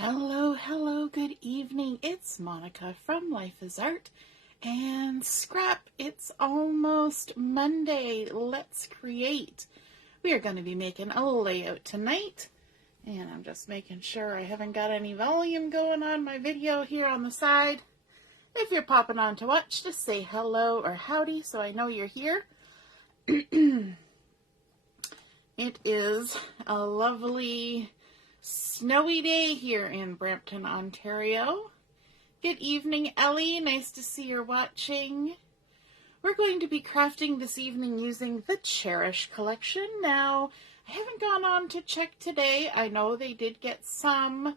Hello, hello, good evening. It's Monica from Life is Art and Scrap. It's almost Monday. Let's create. We are going to be making a layout tonight. And I'm just making sure I haven't got any volume going on my video here on the side. If you're popping on to watch, just say hello or howdy so I know you're here. It is a lovely snowy day here in Brampton, Ontario. Good evening, Ellie. Nice to see you're watching. We're going to be crafting this evening using the Cherish collection. Now, I haven't gone on to check today. I know they did get some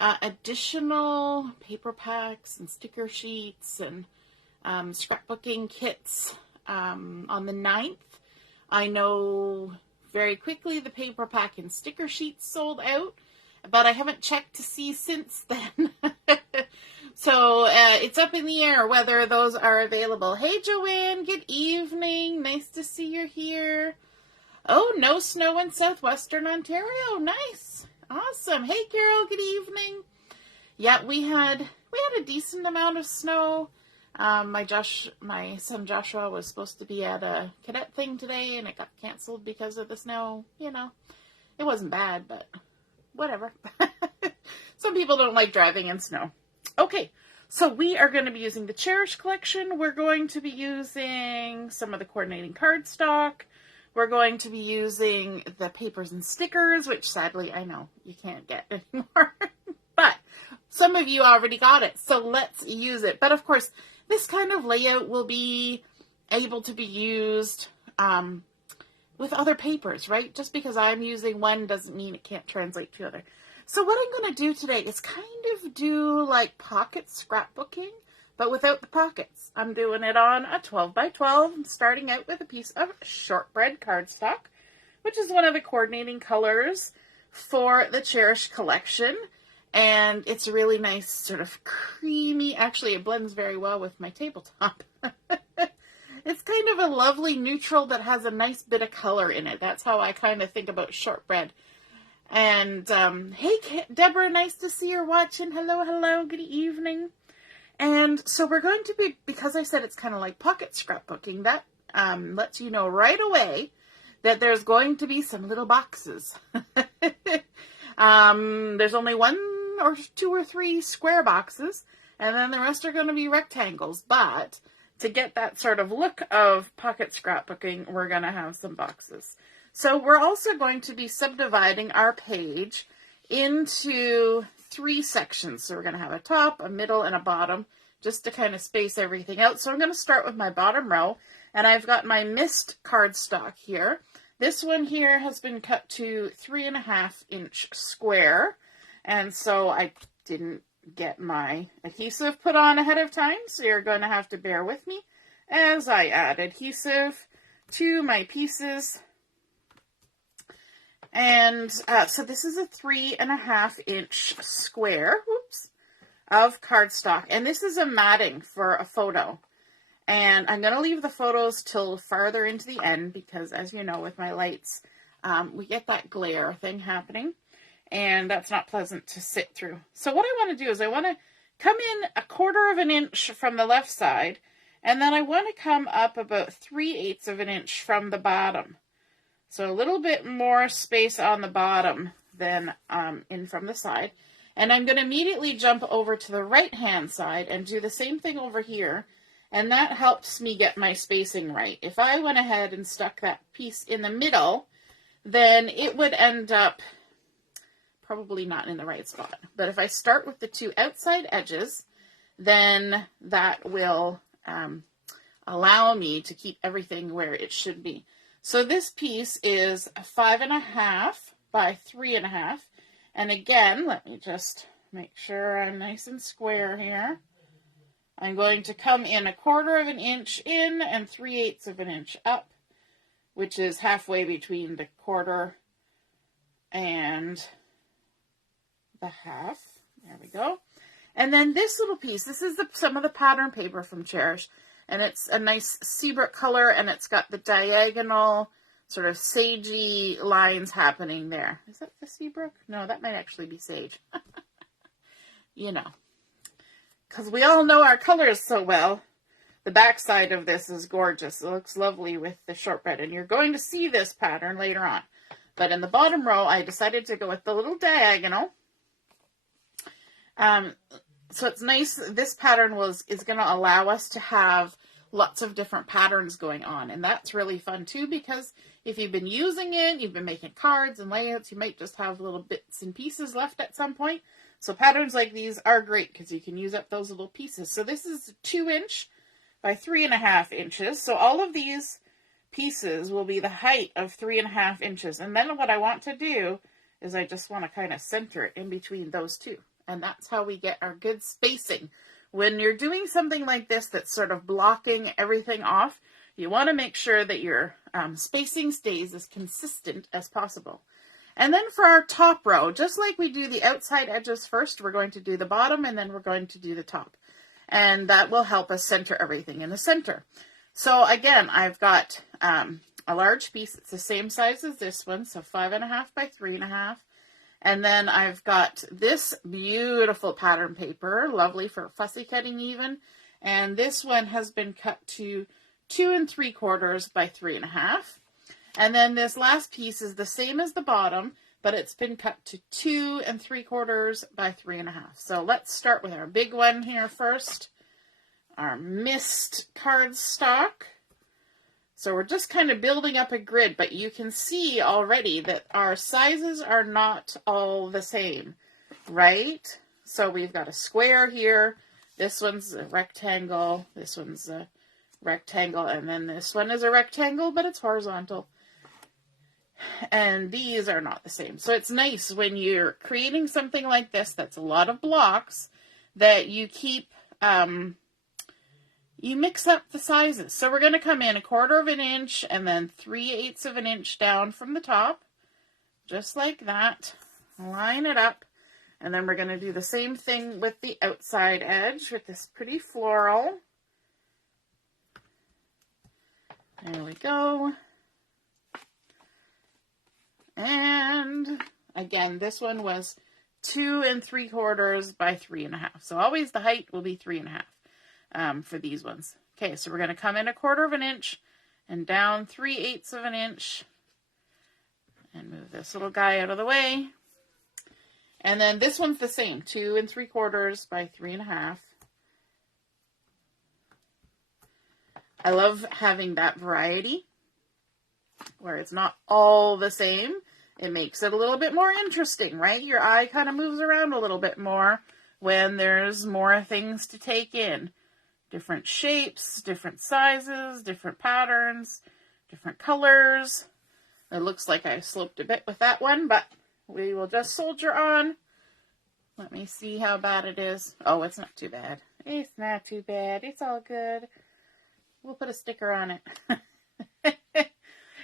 additional paper packs and sticker sheets and scrapbooking kits on the 9th. I know very quickly the paper pack and sticker sheets sold out, but I haven't checked to see since then. So it's up in the air whether those are available. Hey Joanne, good evening. Nice to see you're here. Oh, no snow in southwestern Ontario. Nice. Awesome. Hey Carol, good evening. Yeah, we had a decent amount of snow. My son Joshua was supposed to be at a cadet thing today, and it got canceled because of the snow. You know, it wasn't bad, but whatever. Some people don't like driving in snow. Okay, so we are going to be using the Cherish collection. We're going to be using some of the coordinating cardstock. We're going to be using the papers and stickers, which sadly I know you can't get anymore. But some of you already got it, so let's use it. But of course, this kind of layout will be able to be used with other papers, right? Just because I'm using one doesn't mean it can't translate to other. So what I'm going to do today is kind of do like pocket scrapbooking, but without the pockets. I'm doing it on a 12 by 12. I'm starting out with a piece of shortbread cardstock, which is one of the coordinating colors for the Cherish collection. And it's a really nice sort of creamy, actually it blends very well with my tabletop. It's kind of a lovely neutral that has a nice bit of color in it. That's how I kind of think about shortbread. And hey Deborah, nice to see you're watching. Hello, hello, good evening. And so we're going to be, because I said it's kind of like pocket scrapbooking, that lets you know right away that there's going to be some little boxes. There's only one or two or three square boxes, and then the rest are going to be rectangles. But to get that sort of look of pocket scrapbooking, we're going to have some boxes. So we're also going to be subdividing our page into 3 sections. So we're going to have a top, a middle, and a bottom, just to kind of space everything out. So I'm going to start with my bottom row, and I've got my mist cardstock here. This one here has been cut to 3.5-inch square, and so I didn't get my adhesive put on ahead of time, so you're going to have to bear with me as I add adhesive to my pieces. And so this is a 3.5-inch square, of cardstock, and this is a matting for a photo. And I'm going to leave the photos till farther into the end because, as you know, with my lights, we get that glare thing happening, and that's not pleasant to sit through. So what I want to do is I want to come in 1/4 inch from the left side, and then I want to come up about 3/8 inch from the bottom. So a little bit more space on the bottom than in from the side. And I'm going to immediately jump over to the right-hand side and do the same thing over here. And that helps me get my spacing right. If I went ahead and stuck that piece in the middle, then it would end up probably not in the right spot. But if I start with the 2 outside edges, then that will allow me to keep everything where it should be. So this piece is 5.5 by 3.5. And again, let me just make sure I'm nice and square here. I'm going to come in 1/4 inch in and 3/8 inch up, which is halfway between the 1/4 and the half. There we go. And then this little piece, this is some of the pattern paper from Cherish. And it's a nice sea brick color, and it's got the diagonal sort of sagey lines happening there. Is that the sea brick? No, that might actually be sage. you know, because we all know our colors so well. The back side of this is gorgeous. It looks lovely with the shortbread, and you're going to see this pattern later on. But in the bottom row, I decided to go with the little diagonal. So it's nice. This pattern is going to allow us to have lots of different patterns going on. And that's really fun too, because if you've been using it, you've been making cards and layouts, you might just have little bits and pieces left at some point. So patterns like these are great because you can use up those little pieces. So this is 2" by 3.5 inches. So all of these pieces will be the height of 3.5 inches. And then what I want to do is I just want to kind of center it in between those two. And that's how we get our good spacing. When you're doing something like this that's sort of blocking everything off, you want to make sure that your spacing stays as consistent as possible. And then for our top row, just like we do the outside edges first, we're going to do the bottom and then we're going to do the top. And that will help us center everything in the center. So again, I've got a large piece. It's the same size as this one, so 5.5 by 3.5. And then I've got this beautiful pattern paper, lovely for fussy cutting even. And this one has been cut to 2 3/4 by 3.5. And then this last piece is the same as the bottom, but it's been cut to 2 3/4 by 3.5. So let's start with our big one here first, our mist cardstock. So we're just kind of building up a grid, but you can see already that our sizes are not all the same, right? So we've got a square here. This one's a rectangle. This one's a rectangle. And then this one is a rectangle, but it's horizontal. And these are not the same. So it's nice when you're creating something like this that's a lot of blocks that you keep... you mix up the sizes. So we're going to come in 1/4 inch and then 3/8 of an inch down from the top, just like that. Line it up. And then we're going to do the same thing with the outside edge with this pretty floral. There we go. And again, this one was 2 3/4 by 3.5. So always the height will be 3.5. For these ones. Okay, so we're going to come in 1/4 inch and down 3/8 of an inch and move this little guy out of the way. And then this one's the same, 2 3/4 by 3.5. I love having that variety where it's not all the same. It makes it a little bit more interesting, right? Your eye kind of moves around a little bit more when there's more things to take in. Different shapes, different sizes, different patterns, different colors. It looks like I sloped a bit with that one, but we will just soldier on. Let me see how bad it is. Oh, it's not too bad. It's not too bad. It's all good. We'll put a sticker on it.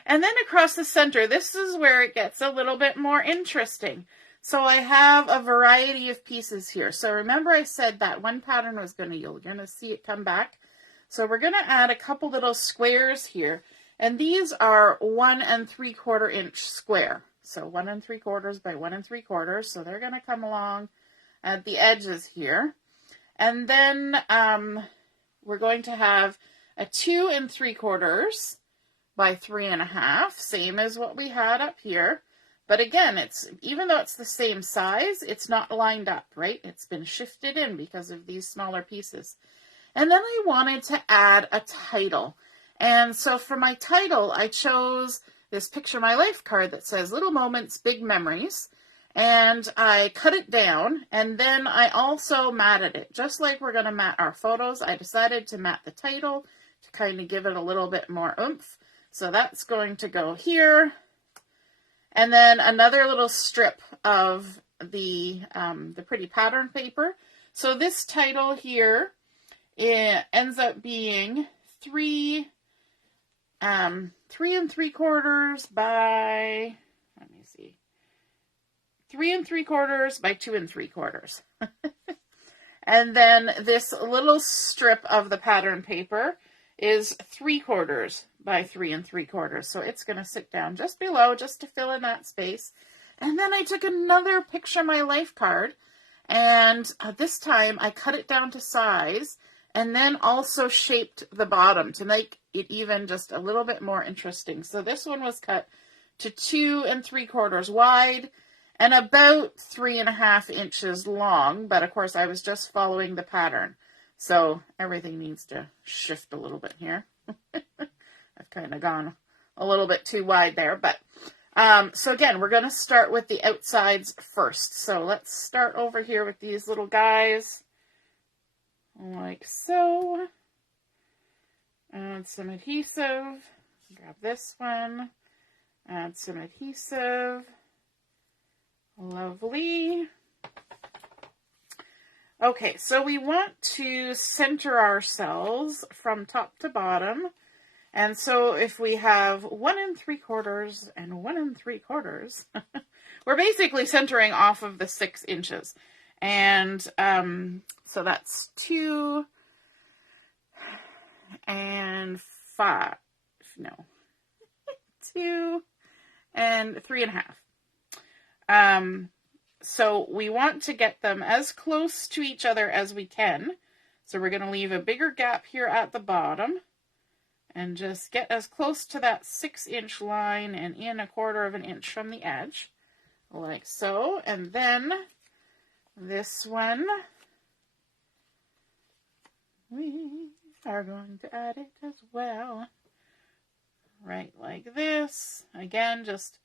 And then across the center, this is where it gets a little bit more interesting. So I have a variety of pieces here. So remember I said that one pattern was you're going to see it come back. So we're going to add a couple little squares here. And these are 1 3/4 inch square. So 1 3/4 by 1 3/4. So they're going to come along at the edges here. And then we're going to have a 2 3/4 by 3.5. Same as what we had up here. But again, even though it's the same size, it's not lined up, right? It's been shifted in because of these smaller pieces. And then I wanted to add a title. And so for my title, I chose this Picture My Life card that says Little Moments, Big Memories. And I cut it down, and then I also matted it. Just like we're going to mat our photos, I decided to mat the title to kind of give it a little bit more oomph. So that's going to go here. And then another little strip of the pretty pattern paper. So this title here, it ends up being 3 3/3 by, let me see, 3 3/4 by 2 3/4. And then this little strip of the pattern paper is 3/4 by 3 3/4. So it's going to sit down just below just to fill in that space. And then I took another Picture My Life card And this time I cut it down to size and then also shaped the bottom to make it even just a little bit more interesting. So this one was cut to 2 3/4 wide and about 3.5 inches long. But of course I was just following the pattern. So everything needs to shift a little bit here. I've kind of gone a little bit too wide there, but so again, we're going to start with the outsides first. So let's start over here with these little guys, like so. Add some adhesive. Grab this one. Add some adhesive. Lovely. Okay, so we want to center ourselves from top to bottom. And so if we have 1 3/4 and 1 3/4, we're basically centering off of the 6 inches. And so that's 2 and 5, no, 2 and 3.5. So we want to get them as close to each other as we can. So we're going to leave a bigger gap here at the bottom. And just get as close to that 6-inch line and in 1/4 inch from the edge, like so. And then this one, we are going to add it as well, right like this. Again, just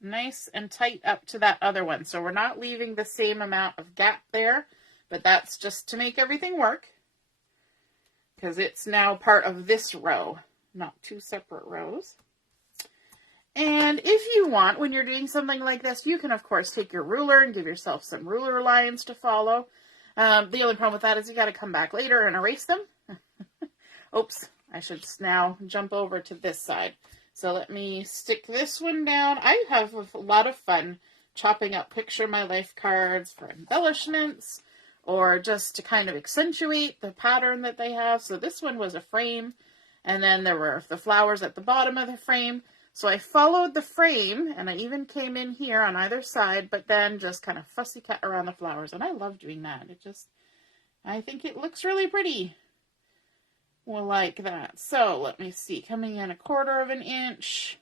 nice and tight up to that other one. So we're not leaving the same amount of gap there, but that's just to make everything work, because it's now part of this row, not 2 separate rows. And if you want, when you're doing something like this, you can of course take your ruler and give yourself some ruler lines to follow. The only problem with that is you got to come back later and erase them. Oops, I should now jump over to this side. So let me stick this one down. I have a lot of fun chopping up picture my life cards for embellishments, or just to kind of accentuate the pattern that they have. So this one was a frame, and then there were the flowers at the bottom of the frame. So I followed the frame, and I even came in here on either side, but then just kind of fussy cut around the flowers. And I love doing that. I think it looks really pretty. Well, like that. So let me see, coming in 1/4 inch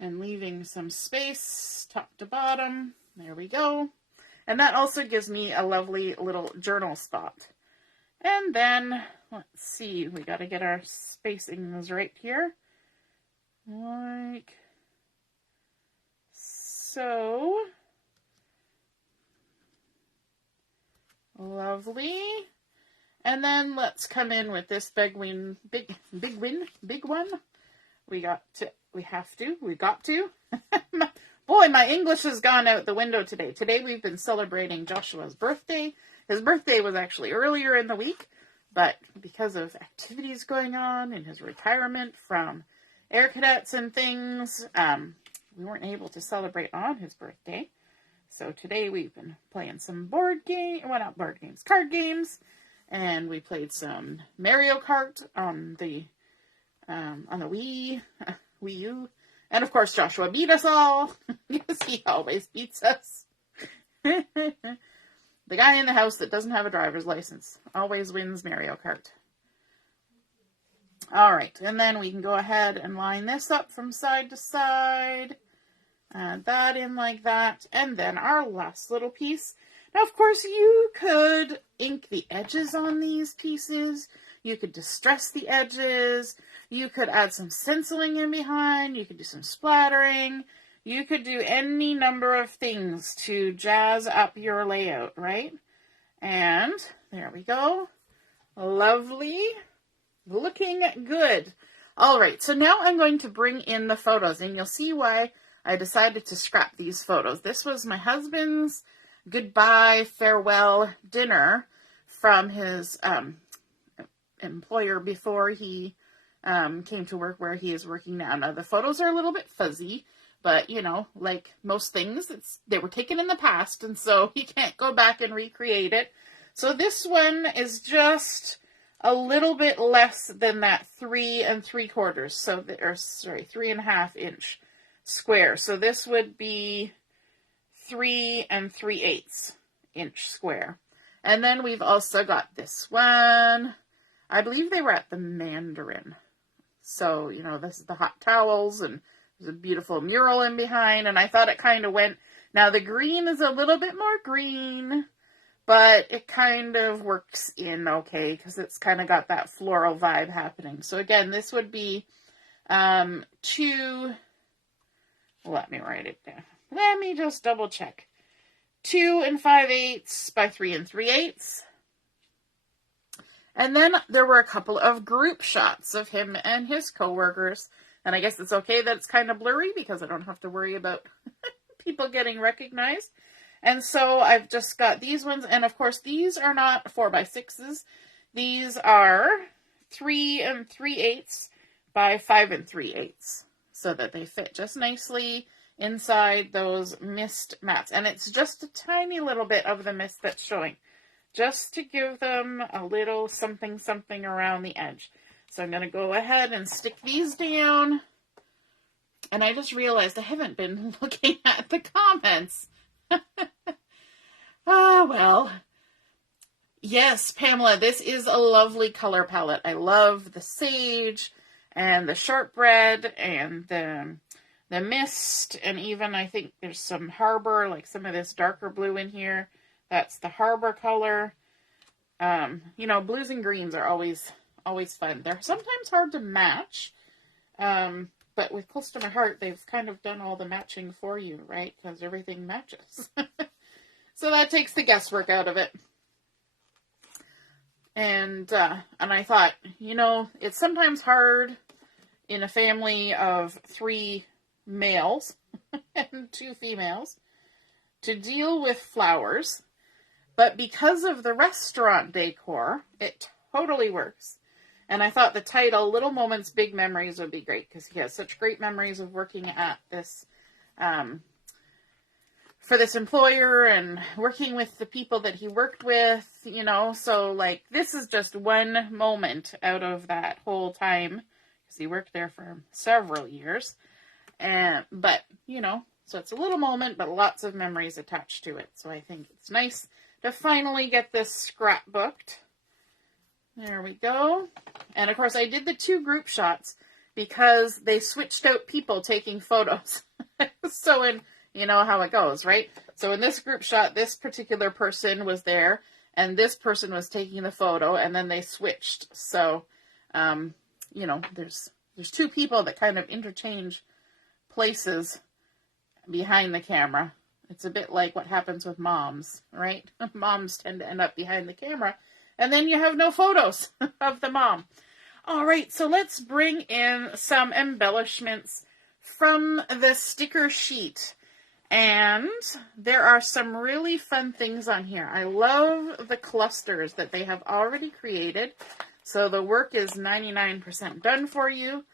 and leaving some space top to bottom. There we go. And that also gives me a lovely little journal spot. And then, let's see, we got to get our spacings right here. Like so. Lovely. And then let's come in with this big one. We got to. Boy, my English has gone out the window today. Today we've been celebrating Joshua's birthday. His birthday was actually earlier in the week, but because of activities going on and his retirement from Air Cadets and things, we weren't able to celebrate on his birthday. So today we've been playing some card games, and we played some Mario Kart on the Wii U. And of course, Joshua beat us all. Yes, he always beats us. The guy in the house that doesn't have a driver's license always wins Mario Kart. All right, and then we can go ahead and line this up from side to side. Add that in like that. And then our last little piece. Now, of course, you could ink the edges on these pieces. You could distress the edges. You could add some stenciling in behind. You could do some splattering. You could do any number of things to jazz up your layout, right? And there we go. Lovely. Looking good. All right, so now I'm going to bring in the photos, and you'll see why I decided to scrap these photos. This was my husband's goodbye, farewell dinner from his employer before he came to work where he is working now. Now, the photos are a little bit fuzzy, but, you know, like most things, they were taken in the past, and so you can't go back and recreate it. So this one is just a little bit less than that 3 3/4, so 3.5 inch square. So this would be 3 3/8 inch square. And then we've also got this one. I believe they were at the Mandarin. So, you know, this is the hot towels, and there's a beautiful mural in behind, and I thought it kind of went, now the green is a little bit more green, but it kind of works in okay, because it's kind of got that floral vibe happening. So again, this would be let me write it down. Let me just double check. 2 5/8 by 3 3/8. And then there were a couple of group shots of him and his coworkers. And I guess it's okay that it's kind of blurry because I don't have to worry about people getting recognized. And so I've just got these ones. And of course, these are not 4 by 6s. These are 3 3/8 by 5 3/8. So that they fit just nicely inside those mist mats. And it's just a tiny little bit of the mist that's showing, just to give them a little something something around the edge. So I'm going to go ahead and stick these down. And I just realized I haven't been looking at the comments. Oh, well. Yes, Pamela, this is a lovely color palette. I love the sage and the shortbread and the mist, and even I think there's some harbor, like some of this darker blue in here. That's the harbor color. You know, blues and greens are always fun. They're sometimes hard to match, but with Close to My Heart, they've kind of done all the matching for you, right? Because everything matches. So that takes the guesswork out of it. And I thought, you know, it's sometimes hard in a family of 3 males and 2 females to deal with flowers, but because of the restaurant decor, it totally works. And I thought the title, Little Moments, Big Memories, would be great, because he has such great memories of working at this, for this employer and working with the people that he worked with, you know, so like this is just one moment out of that whole time, because he worked there for several years. But, you know, so it's a little moment, but lots of memories attached to it. So I think it's nice to finally get this scrapbooked. There we go. And of course I did the 2 group shots because they switched out people taking photos. So you know how it goes, right? So in this group shot, this particular person was there and this person was taking the photo, and then they switched. So, you know, there's 2 people that kind of interchange places behind the camera. It's a bit like what happens with moms, right? Moms tend to end up behind the camera, and then you have no photos of the mom. All right, so let's bring in some embellishments from the sticker sheet. And there are some really fun things on here. I love the clusters that they have already created. So the work is 99% done for you.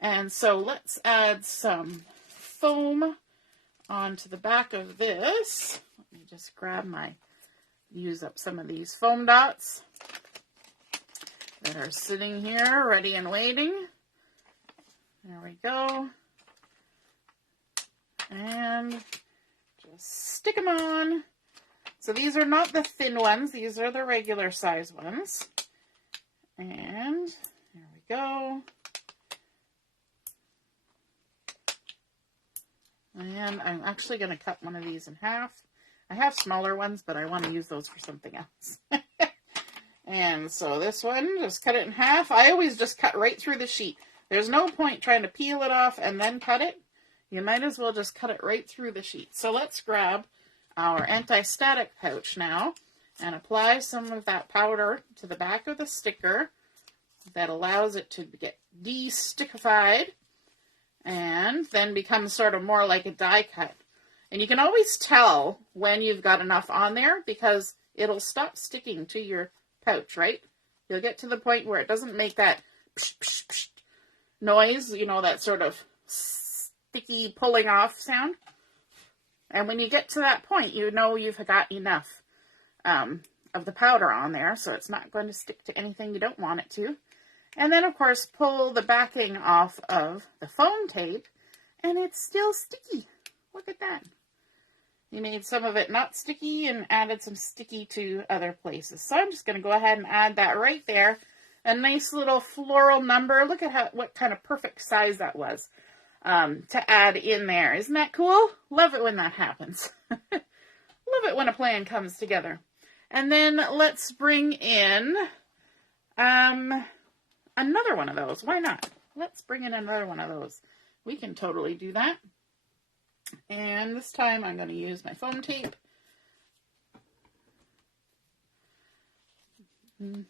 And so let's add some foam onto the back of this. Let me just use up some of these foam dots that are sitting here ready and waiting. There we go. And just stick them on. So these are not the thin ones. These are the regular size ones. And there we go. And I'm actually going to cut one of these in half. I have smaller ones, but I want to use those for something else. And so this one, just cut it in half. I always just cut right through the sheet. There's no point trying to peel it off and then cut it. You might as well just cut it right through the sheet. So let's grab our anti-static pouch now and apply some of that powder to the back of the sticker that allows it to get de-stickified and then becomes sort of more like a die cut. And you can always tell when you've got enough on there because it'll stop sticking to your pouch, right? You'll get to the point where it doesn't make that psh, psh, psh noise, you know, that sort of sticky pulling off sound. And when you get to that point, you know you've got enough of the powder on there, so it's not going to stick to anything you don't want it to. And then, of course, pull the backing off of the foam tape, and it's still sticky. Look at that. You made some of it not sticky and added some sticky to other places. So I'm just going to go ahead and add that right there. A nice little floral number. Look at what kind of perfect size that was to add in there. Isn't that cool? Love it when that happens. Love it when a plan comes together. And then let's bring in another one of those. Why not? Let's bring in another one of those. We can totally do that. And this time I'm going to use my foam tape. And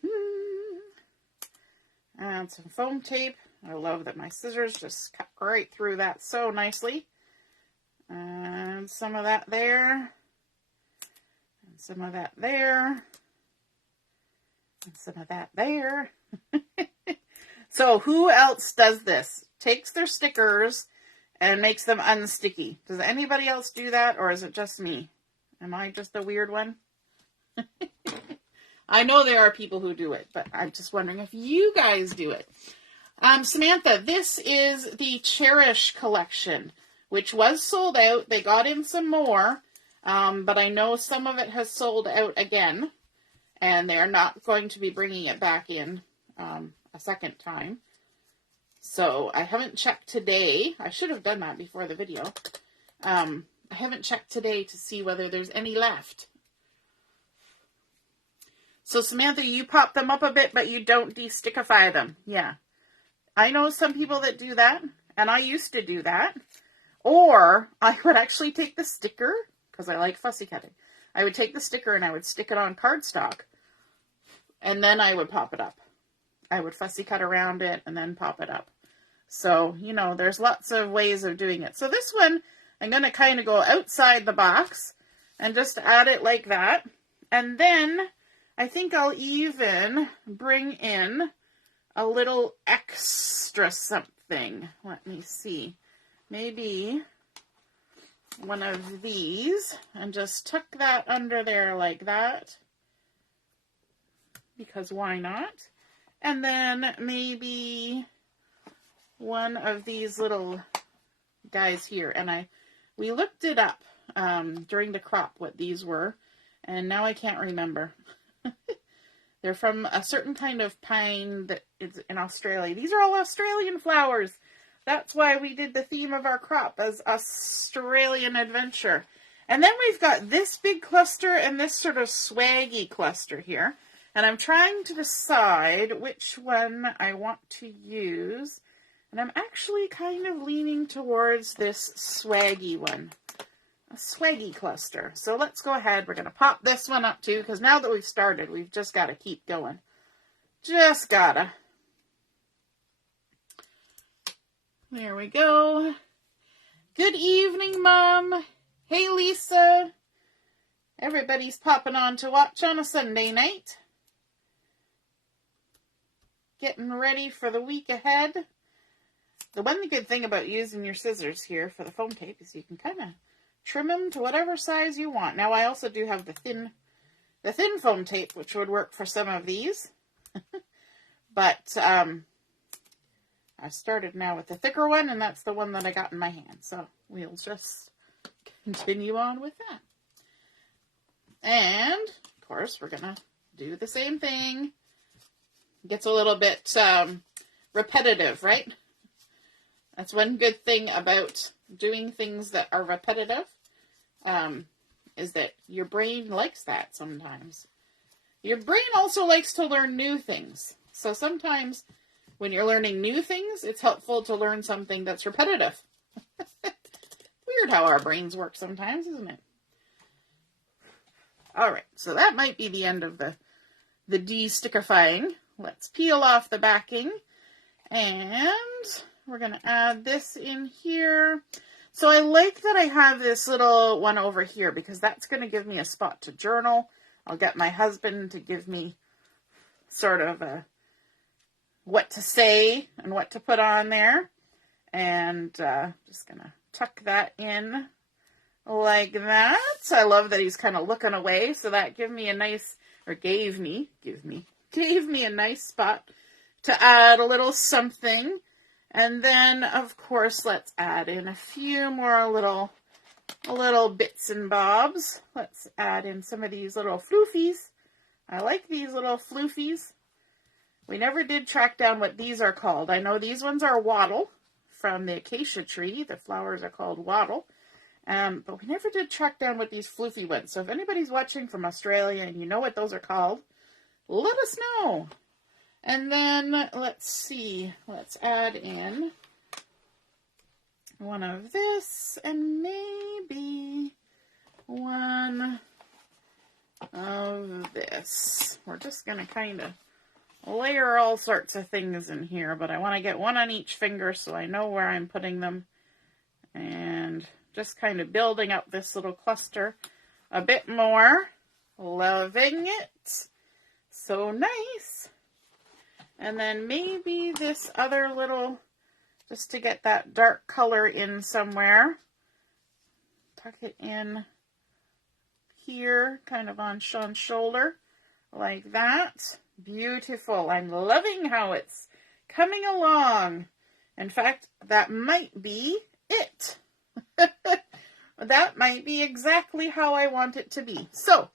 some foam tape. I love that my scissors just cut right through that so nicely. And some of that there. And some of that there. And some of that there. So who else does this? Takes their stickers and makes them unsticky. Does anybody else do that, or is it just me? Am I just a weird one? I know there are people who do it, but I'm just wondering if you guys do it. Samantha, this is the Cherish collection, which was sold out. They got in some more, but I know some of it has sold out again, and they're not going to be bringing it back in a second time. So I haven't checked today. I should have done that before the video. I haven't checked today to see whether there's any left. So Samantha, you pop them up a bit, but you don't de-stickify them. Yeah. I know some people that do that, and I used to do that. Or I would actually take the sticker, because I like fussy cutting. I would take the sticker and I would stick it on cardstock, and then I would pop it up. I would fussy cut around it and then pop it up. So, you know, there's lots of ways of doing it. So this one, I'm going to kind of go outside the box and just add it like that. And then I think I'll even bring in a little extra something. Let me see. Maybe one of these, and just tuck that under there like that. Because why not? And then maybe one of these little guys here. And we looked it up during the crop, what these were. And now I can't remember. They're from a certain kind of pine that is in Australia. These are all Australian flowers. That's why we did the theme of our crop as Australian adventure. And then we've got this big cluster and this sort of swaggy cluster here. And I'm trying to decide which one I want to use. And I'm actually kind of leaning towards this swaggy one. A swaggy cluster. So let's go ahead. We're going to pop this one up too, because now that we've started, we've just got to keep going. Just gotta. There we go. Good evening, Mom. Hey, Lisa. Everybody's popping on to watch on a Sunday night. Getting ready for the week ahead. The one good thing about using your scissors here for the foam tape is you can kind of trim them to whatever size you want. Now I also do have the thin foam tape, which would work for some of these. But I started now with the thicker one, and that's the one that I got in my hand. So we'll just continue on with that. And of course, we're gonna do the same thing. Gets a little bit repetitive, right? That's one good thing about doing things that are repetitive, is that your brain likes that sometimes. Your brain also likes to learn new things. So sometimes when you're learning new things, it's helpful to learn something that's repetitive. Weird how our brains work sometimes, isn't it? All right, so that might be the end of the de-stickifying. Let's peel off the backing, and we're going to add this in here. So I like that I have this little one over here, because that's going to give me a spot to journal. I'll get my husband to give me sort of what to say and what to put on there. And just going to tuck that in like that. I love that he's kind of looking away, so that gave me a nice spot to add a little something. And then, of course, let's add in a few more little little bits and bobs. Let's add in some of these little floofies. I like these little floofies. We never did track down what these are called. I know these ones are wattle from the acacia tree. The flowers are called wattle. But we never did track down what these floofy ones. So if anybody's watching from Australia and you know what those are called, let us know. And then, let's see, let's add in one of this and maybe one of this. We're just going to kind of layer all sorts of things in here, but I want to get one on each finger so I know where I'm putting them. And just kind of building up this little cluster a bit more. Loving it. So nice. And then maybe this other little, just to get that dark color in somewhere. Tuck it in here, kind of on Sean's shoulder, like that. Beautiful. I'm loving how it's coming along. In fact, that might be it. That might be exactly how I want it to be. So,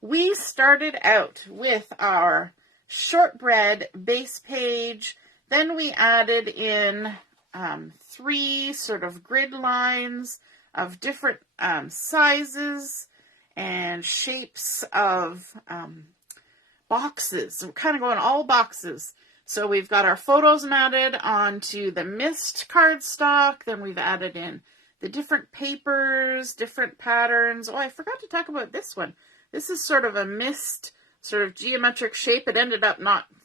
we started out with our shortbread base page. Then we added in 3 sort of grid lines of different sizes and shapes of boxes. We're kind of going all boxes. So we've got our photos matted onto the mist cardstock. Then we've added in the different papers, different patterns. Oh, I forgot to talk about this one. This is sort of a mist, sort of geometric shape. It ended up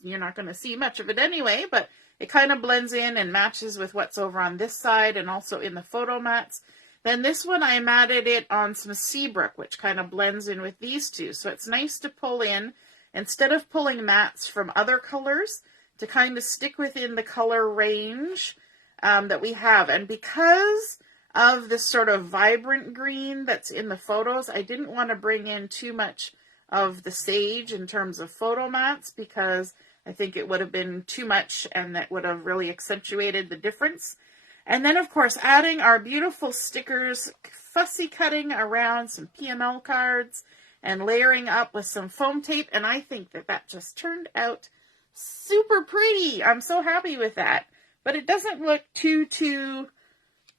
you're not going to see much of it anyway, but it kind of blends in and matches with what's over on this side and also in the photo mats. Then this one, I matted it on some Seabrook, which kind of blends in with these two. So it's nice to pull in, instead of pulling mats from other colors, to kind of stick within the color range that we have. And because of this sort of vibrant green that's in the photos, I didn't want to bring in too much of the sage in terms of photo mats because I think it would have been too much and that would have really accentuated the difference. And then, of course, adding our beautiful stickers, fussy cutting around some PML cards and layering up with some foam tape. And I think that just turned out super pretty. I'm so happy with that. But it doesn't look too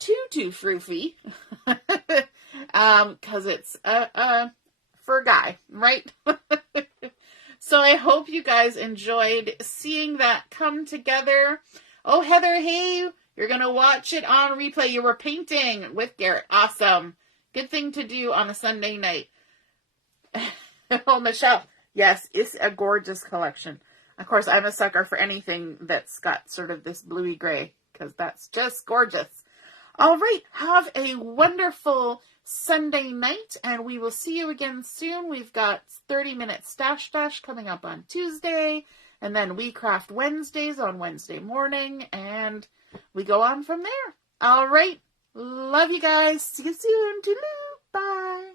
froofy because it's for a guy, right? So I hope you guys enjoyed seeing that come together. Oh, Heather, hey, you're going to watch it on replay. You were painting with Garrett. Awesome. Good thing to do on a Sunday night. Oh, Michelle. Yes, it's a gorgeous collection. Of course, I'm a sucker for anything that's got sort of this bluey gray because that's just gorgeous. All right, have a wonderful Sunday night, and we will see you again soon. We've got 30-minute Stash Dash coming up on Tuesday, and then We Craft Wednesdays on Wednesday morning, and we go on from there. All right, love you guys. See you soon. Toodaloo. Bye.